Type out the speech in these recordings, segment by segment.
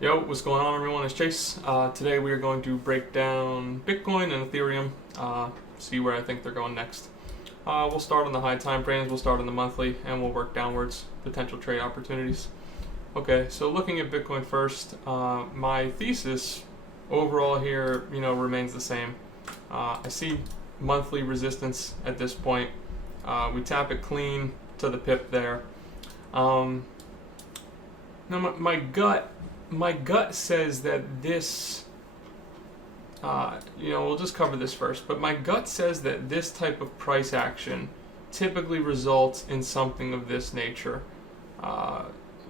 Yo, what's going on, everyone? It's Chase. Today we are going to break down Bitcoin and Ethereum, see where I think they're going next. We'll start on the high time frames, we'll start on the monthly, and we'll work downwards, potential trade opportunities. Okay, so looking at Bitcoin first, my thesis overall here, remains the same. I see monthly resistance at this point. We tap it clean to the pip there. Now my gut says that this, we'll just cover this first, but my gut says that this type of price action typically results in something of this nature.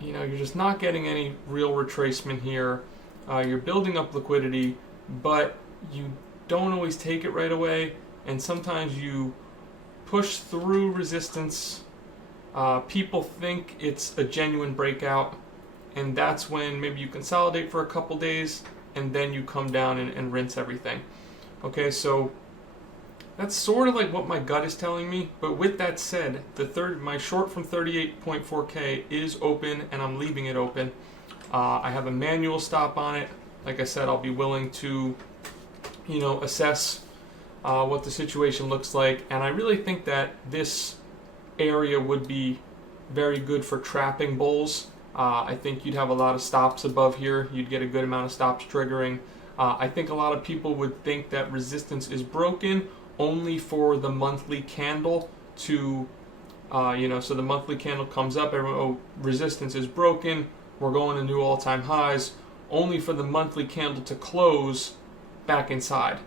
You're just not getting any real retracement here. You're building up liquidity, but you don't always take it right away, and sometimes you push through resistance. People think it's a genuine breakout, and that's when maybe you consolidate for a couple days and then you come down and rinse everything. Okay, so that's sort of like what my gut is telling me. But with that said, my short from 38.4K is open, and I'm leaving it open. I have a manual stop on it. Like I said, I'll be willing to assess what the situation looks like, and I really think that this area would be very good for trapping bulls. I think you'd have a lot of stops above here. You'd get a good amount of stops triggering. I think a lot of people would think that resistance is broken only for the monthly candle to, so the monthly candle comes up, everyone, resistance is broken, we're going to new all-time highs, only for the monthly candle to close back inside.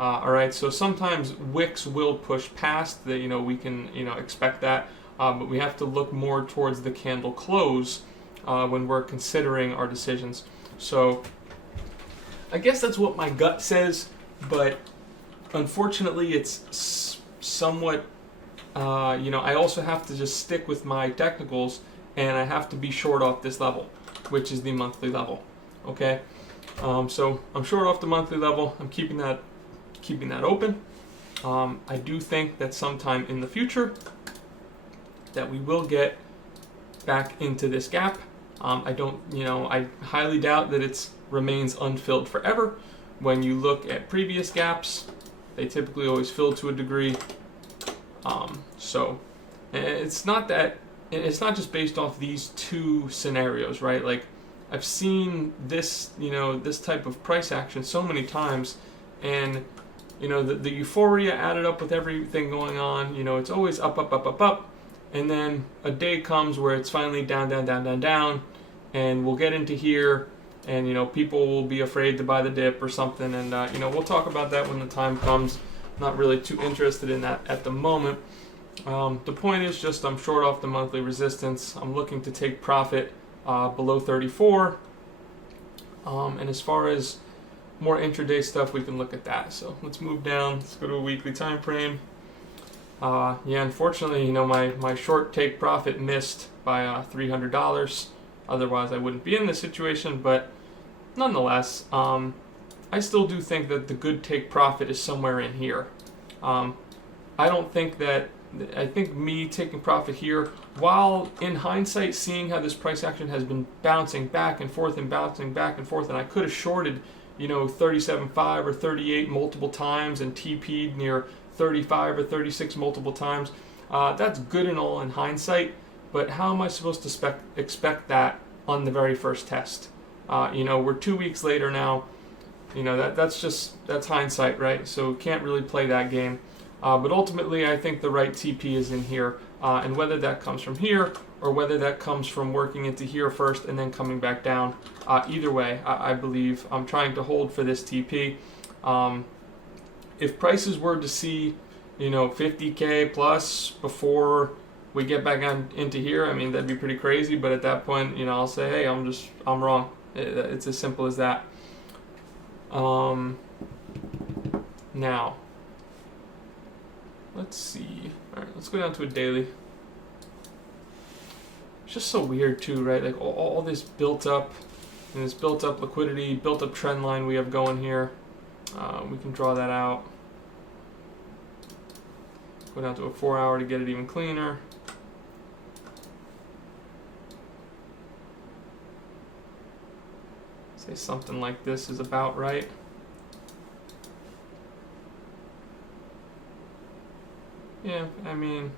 All right, so sometimes wicks will push past that, we can, expect that, but we have to look more towards the candle close when we're considering our decisions. So I guess that's what my gut says, but unfortunately it's somewhat, I also have to just stick with my technicals, and I have to be short off this level, which is the monthly level. Okay, so I'm short off the monthly level. I'm keeping that open. I do think that sometime in the future that we will get back into this gap. I highly doubt that it remains unfilled forever. When you look at previous gaps, they typically always fill to a degree. So it's not just based off these two scenarios, right? Like, I've seen this, this type of price action so many times, and the euphoria added up with everything going on, it's always up, up, up, up, up, and then a day comes where it's finally down, down, down, down, down, and we'll get into here, and people will be afraid to buy the dip or something, and we'll talk about that when the time comes. Not really too interested in that at the moment. The point is just I'm short off the monthly resistance. I'm looking to take profit below 34, and as far as more intraday stuff, we can look at that. So let's move down. Let's go to a weekly time frame. Unfortunately, my short take profit missed by $300. Otherwise, I wouldn't be in this situation. But nonetheless, I still do think that the good take profit is somewhere in here. I think me taking profit here, while in hindsight seeing how this price action has been bouncing back and forth and bouncing back and forth, and I could have shorted 37.5 or 38 multiple times and TP'd near 35 or 36 multiple times. That's good and all in hindsight, but how am I supposed to expect that on the very first test? We're 2 weeks later now. That's hindsight, right? So can't really play that game. But ultimately, I think the right TP is in here, and whether that comes from here or whether that comes from working into here first and then coming back down, either way, I believe I'm trying to hold for this TP. If prices were to see, 50K plus before we get back into here, I mean, that'd be pretty crazy. But at that point, I'll say, hey, I'm wrong. It's as simple as that. Now, let's see. All right, let's go down to a daily. It's just so weird too, right? Like all this built up, and this built up liquidity, built up trend line we have going here. We can draw that out. Go down to a 4 hour to get it even cleaner. Say something like this is about right. Yeah, I mean,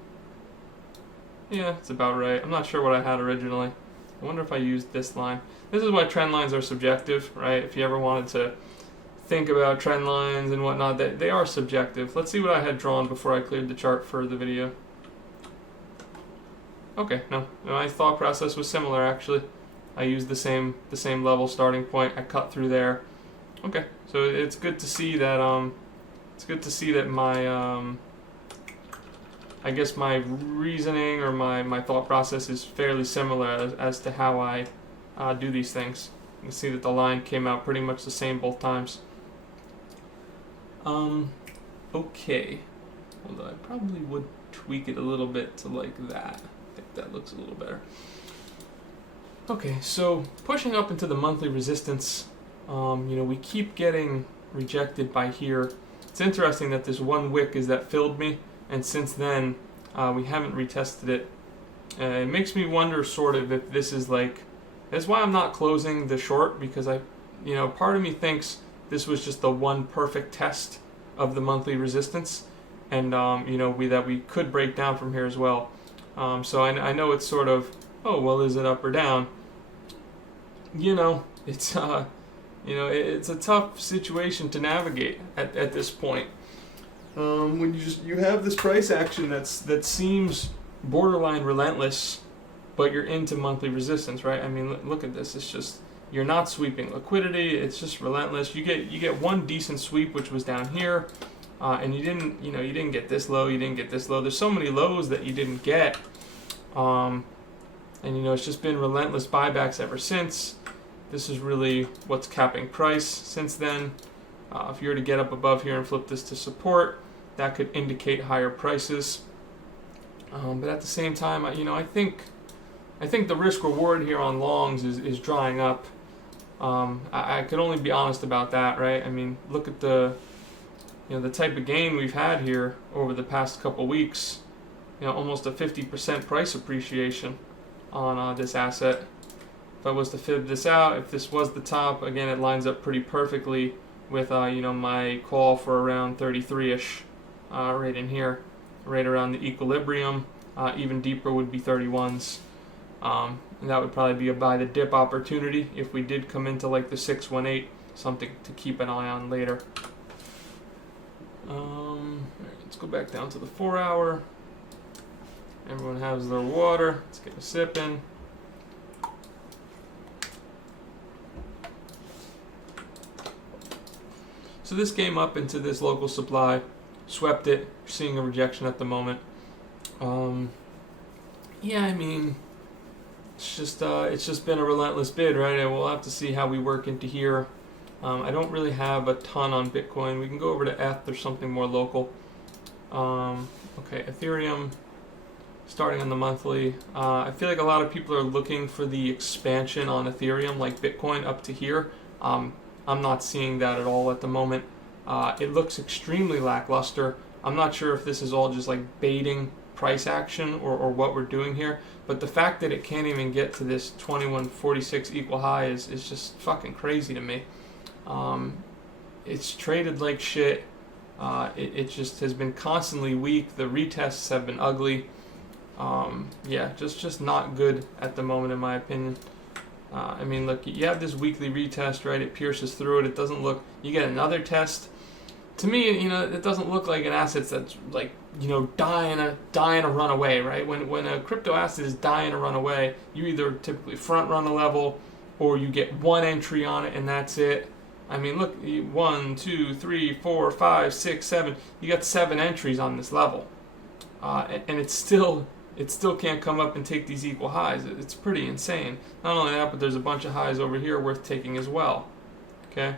yeah, it's about right. I'm not sure what I had originally. I wonder if I used this line. This is why trend lines are subjective, right? If you ever wanted to think about trend lines and whatnot, they are subjective. Let's see what I had drawn before I cleared the chart for the video. Okay, no, my thought process was similar actually. I used the same level starting point. I cut through there. Okay, so it's good to see that my I guess my reasoning or my thought process is fairly similar as to how I do these things. You can see that the line came out pretty much the same both times. Okay. Although I probably would tweak it a little bit to like that. I think that looks a little better. Okay, so pushing up into the monthly resistance, we keep getting rejected by here. It's interesting that this one wick is that filled me, and since then we haven't retested it. It makes me wonder sort of if this is like, that's why I'm not closing the short, because part of me thinks this was just the one perfect test of the monthly resistance, and that we could break down from here as well. So I know it's sort of, oh well, is it up or down? It's it's a tough situation to navigate at this point. When you have this price action that seems borderline relentless, but you're into monthly resistance, right? I mean, look at this. It's just, you're not sweeping liquidity. It's just relentless. You get one decent sweep, which was down here, and you didn't get this low. You didn't get this low. There's so many lows that you didn't get, and it's just been relentless buybacks ever since. This is really what's capping price since then. If you were to get up above here and flip this to support, that could indicate higher prices. But at the same time, I think the risk reward here on longs is drying up. I could only be honest about that, right? I mean, look at the type of gain we've had here over the past couple weeks. Almost a 50% price appreciation on this asset. If I was to fib this out, if this was the top, again, it lines up pretty perfectly with my call for around 33ish, right in here, right around the equilibrium. Even deeper would be 31s, and that would probably be a buy the dip opportunity if we did come into like the 618, something to keep an eye on later. Let's go back down to the 4 hour. Everyone has their water. Let's get a sip in. So this came up into this local supply, swept it, seeing a rejection at the moment. Yeah, I mean, it's just been a relentless bid, right? And we'll have to see how we work into here. I don't really have a ton on Bitcoin. We can go over to ETH or something more local. Okay, Ethereum, starting on the monthly. I feel like a lot of people are looking for the expansion on Ethereum, like Bitcoin, up to here. I'm not seeing that at all at the moment. It looks extremely lackluster. I'm not sure if this is all just like baiting price action or what we're doing here, but the fact that it can't even get to this 2146 equal high is just fucking crazy to me. It's traded like shit. It just has been constantly weak. The retests have been ugly. Yeah, just not good at the moment in my opinion. I mean, look, you have this weekly retest, right? It pierces through it. It doesn't look. You get another test. To me, it doesn't look like an asset that's like, dying to run away, right? When a crypto asset is dying to run away, you either typically front run a level, or you get one entry on it and that's it. I mean, look, 1, 2, 3, 4, 5, 6, 7. You got 7 entries on this level, and it still can't come up and take these equal highs. It's pretty insane. Not only that, but there's a bunch of highs over here worth taking as well. Okay,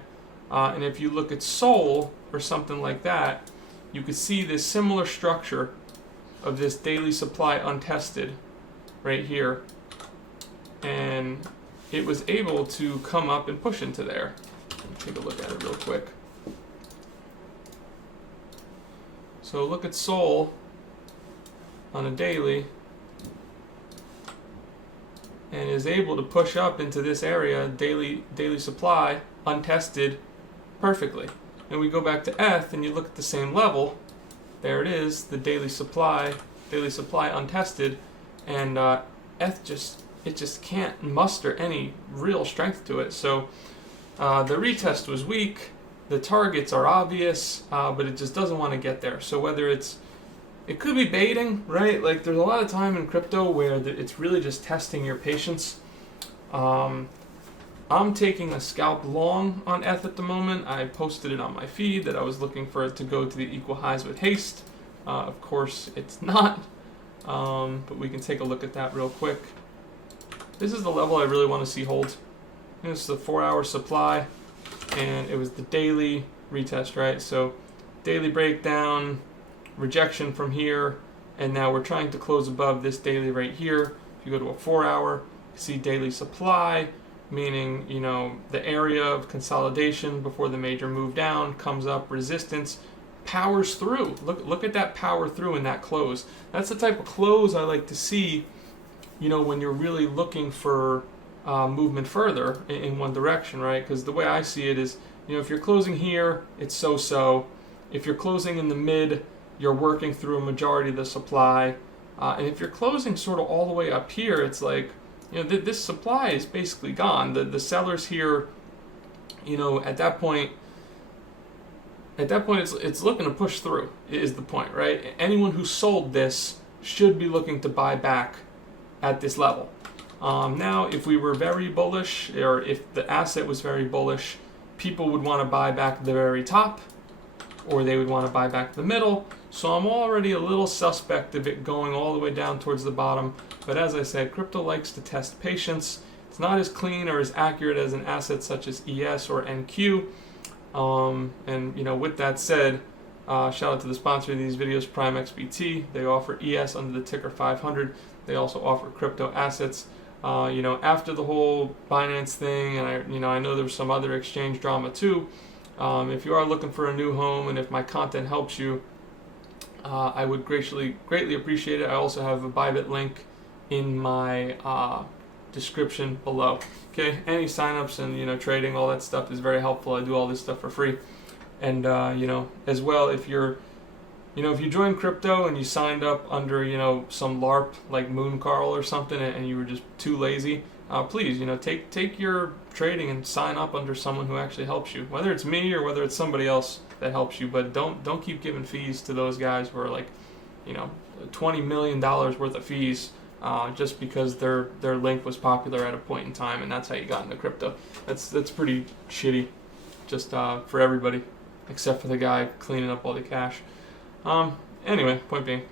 and if you look at Sol or something like that, you could see this similar structure of this daily supply untested right here, and it was able to come up and push into there. Let me take a look at it real quick. So look at Sol on a daily, and is able to push up into this area, daily supply, untested, perfectly. And we go back to ETH and you look at the same level, there it is, the daily supply untested, and ETH just can't muster any real strength to it. So the retest was weak, the targets are obvious, but it just doesn't want to get there. So whether it could be baiting, right? Like there's a lot of time in crypto where it's really just testing your patience. I'm taking a scalp long on ETH at the moment. I posted it on my feed that I was looking for it to go to the equal highs with haste. Of course, it's not, but we can take a look at that real quick. This is the level I really want to see hold. This is the 4-hour supply, and it was the daily retest, right? So daily breakdown, rejection from here, and now we're trying to close above this daily right here. If you go to a 4-hour, you see daily supply, meaning, you know, the area of consolidation before the major move down comes up, resistance, powers through. Look at that power through in that close. That's the type of close I like to see, you know, when you're really looking for movement further in one direction, right? Because the way I see it is, you know, if you're closing here, it's so-so. If you're closing in the mid, you're working through a majority of the supply. And if you're closing sort of all the way up here, it's like, you know, this supply is basically gone. The sellers here, you know, at that point it's looking to push through, is the point, right? Anyone who sold this should be looking to buy back at this level. Now, if we were very bullish, or if the asset was very bullish, people would want to buy back the very top, or they would want to buy back the middle. So I'm already a little suspect of it going all the way down towards the bottom. But as I said, crypto likes to test patience. It's not as clean or as accurate as an asset such as ES or NQ. And you know, with that said, shout out to the sponsor of these videos, Prime XBT. They offer ES under the ticker 500. They also offer crypto assets. You know, after the whole Binance thing, and I know there was some other exchange drama too. If you are looking for a new home, and if my content helps you, I would greatly appreciate it. I also have a Bybit link in my description below. Okay, any signups and, you know, trading, all that stuff is very helpful. I do all this stuff for free. And you know, as well, if you joined crypto and you signed up under, you know, some LARP like Mooncarl or something, and you were just too lazy, please, you know, take your trading and sign up under someone who actually helps you, whether it's me or whether it's somebody else that helps you. But don't keep giving fees to those guys who are like, you know, $20 million worth of fees just because their link was popular at a point in time, and that's how you got into crypto. That's pretty shitty, just for everybody except for the guy cleaning up all the cash. Anyway, point being,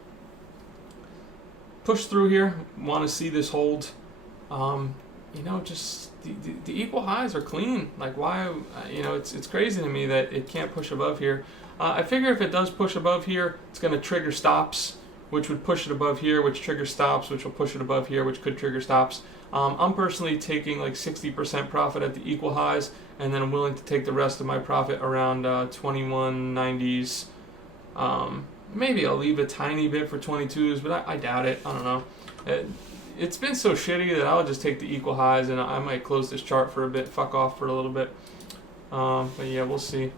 push through here. Want to see this hold. You know, just the equal highs are clean. Like, why? You know, it's crazy to me that it can't push above here. I figure if it does push above here, it's going to trigger stops, which would push it above here, which triggers stops, which will push it above here, which could trigger stops. I'm personally taking like 60% profit at the equal highs, and then I'm willing to take the rest of my profit around 2190s. Maybe I'll leave a tiny bit for 22s, but I doubt it. I don't know. It's been so shitty that I'll just take the equal highs, and I might close this chart for a bit, fuck off for a little bit. But yeah, we'll see.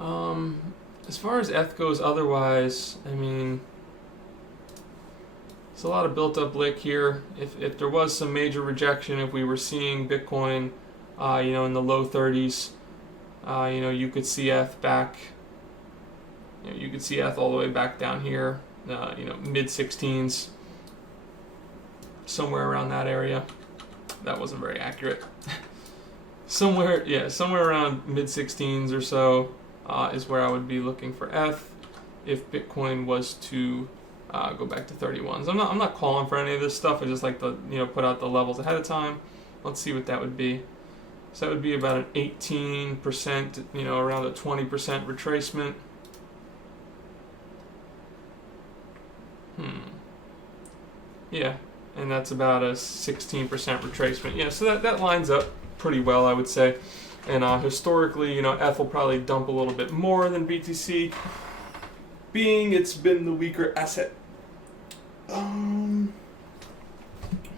As far as ETH goes, otherwise, I mean, it's a lot of built-up lick here. If there was some major rejection, if we were seeing Bitcoin, you know, in the low 30s, you know, you could see ETH back. You know, you could see ETH all the way back down here, you know, mid 16s, somewhere around that area. That wasn't very accurate. somewhere around mid 16s or so is where I would be looking for ETH if Bitcoin was to go back to 31s. I'm not calling for any of this stuff. I just like to, you know, put out the levels ahead of time. Let's see what that would be. So that would be about an 18%, you know, around a 20% retracement. Yeah, and that's about a 16% retracement. Yeah, so that lines up pretty well, I would say. And historically, you know, ETH will probably dump a little bit more than BTC, being it's been the weaker asset.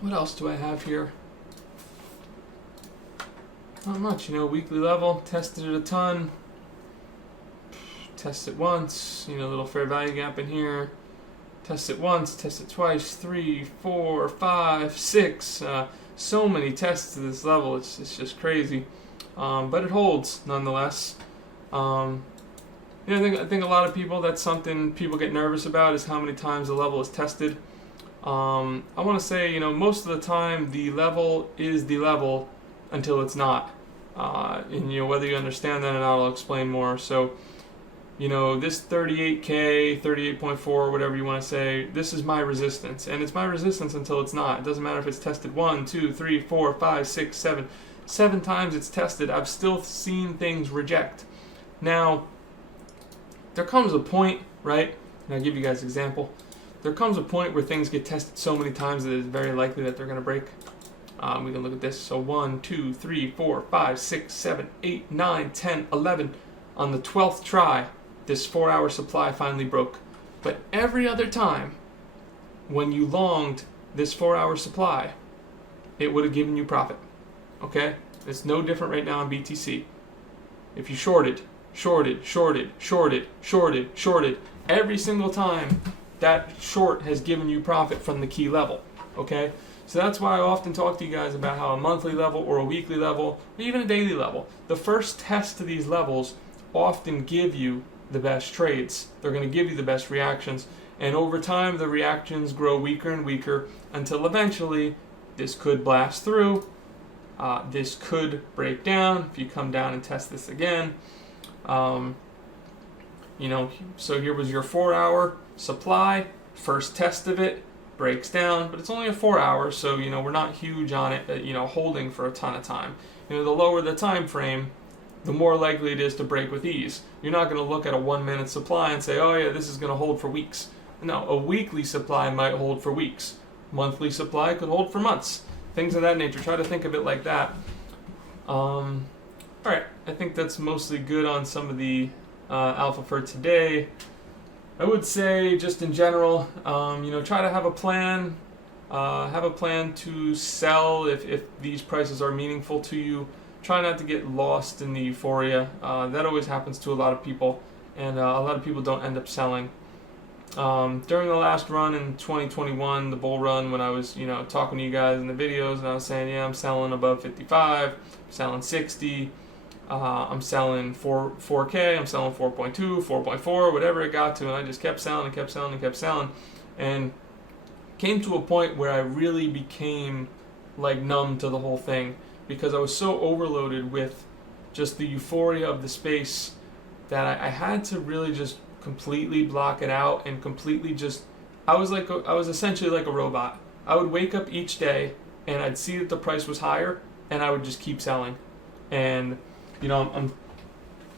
What else do I have here? Not much, weekly level, tested it a ton. Test it once, little fair value gap in here. Test it once, test it twice, 3, 4, 5, 6. So many tests to this level, it's just crazy. But it holds nonetheless. I think a lot of people, that's something people get nervous about, is how many times the level is tested. I want to say, most of the time the level is the level until it's not. And whether you understand that or not, I'll explain more. So, this 38K, 38.4, whatever you want to say, this is my resistance. And it's my resistance until it's not. It doesn't matter if it's tested 1, 2, 3, 4, 5, 6, 7. 7 times it's tested. I've still seen things reject. Now, there comes a point, right? And I'll give you guys an example. There comes a point where things get tested so many times that it's very likely that they're going to break. We can look at this. So 1, 2, 3, 4, 5, 6, 7, 8, 9, 10, 11. On the 12th try, this 4-hour supply finally broke. But every other time, when you longed this 4-hour supply, it would have given you profit. Okay? It's no different right now on BTC. If you shorted, every single time, that short has given you profit from the key level. Okay? So that's why I often talk to you guys about how a monthly level or a weekly level, or even a daily level, the first test to these levels often give you the best trades. They're going to give you the best reactions. And over time, the reactions grow weaker and weaker until eventually this could blast through. This could break down if you come down and test this again. So here was your 4-hour supply, first test of it, breaks down, but it's only a 4 hours, so we're not huge on it, holding for a ton of time. The lower the time frame, the more likely it is to break with ease. You're not going to look at a 1-minute supply and say, oh yeah, this is going to hold for weeks. No, a weekly supply might hold for weeks. Monthly supply could hold for months. Things of that nature. Try to think of it like that. Alright, I think that's mostly good on some of the alpha for today. I would say, just in general, try to have a plan. Have a plan to sell if these prices are meaningful to you. Try not to get lost in the euphoria. That always happens to a lot of people, and a lot of people don't end up selling. During the last run in 2021, the bull run, when I was talking to you guys in the videos, and I was saying, yeah, I'm selling above 55, I'm selling 60, I'm selling 4K, I'm selling 4.2, 4.4, whatever it got to, and I just kept selling and kept selling and kept selling, and came to a point where I really became numb to the whole thing, because I was so overloaded with just the euphoria of the space that I had to really just completely block it out and completely just, I was essentially like a robot. I would wake up each day and I'd see that the price was higher and I would just keep selling. And I'm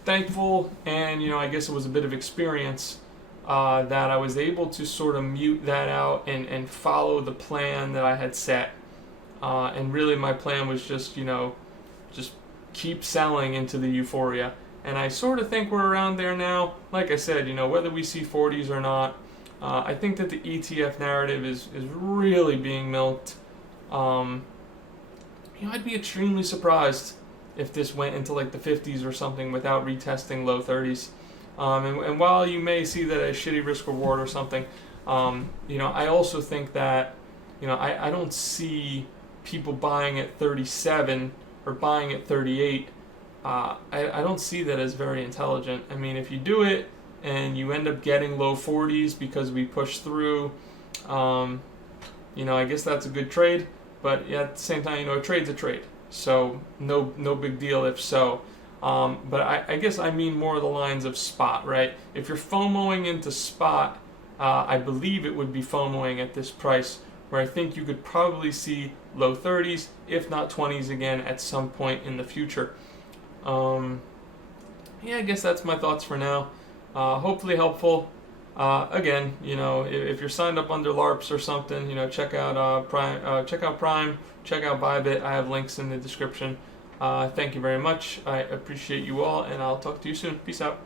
thankful, and I guess it was a bit of experience that I was able to sort of mute that out and follow the plan that I had set. And really my plan was just keep selling into the euphoria. And I sort of think we're around there now. Like I said, whether we see 40s or not, I think that the ETF narrative is really being milked. I'd be extremely surprised if this went into the 50s or something without retesting low 30s. And while you may see that as shitty risk reward or something, I also think that, I don't see people buying at 37 or buying at 38. I don't see that as very intelligent. I mean, if you do it and you end up getting low 40s because we push through, I guess that's a good trade. But at the same time, a trade's a trade. So no big deal if so. But I guess I mean more of the lines of spot, right? If you're FOMOing into spot, I believe it would be FOMOing at this price, where I think you could probably see low 30s, if not 20s again at some point in the future. I guess that's my thoughts for now. Hopefully helpful. Again, if you're signed up under LARPs or something, check out Prime, check out Bybit. I have links in the description. Thank you very much. I appreciate you all, and I'll talk to you soon. Peace out.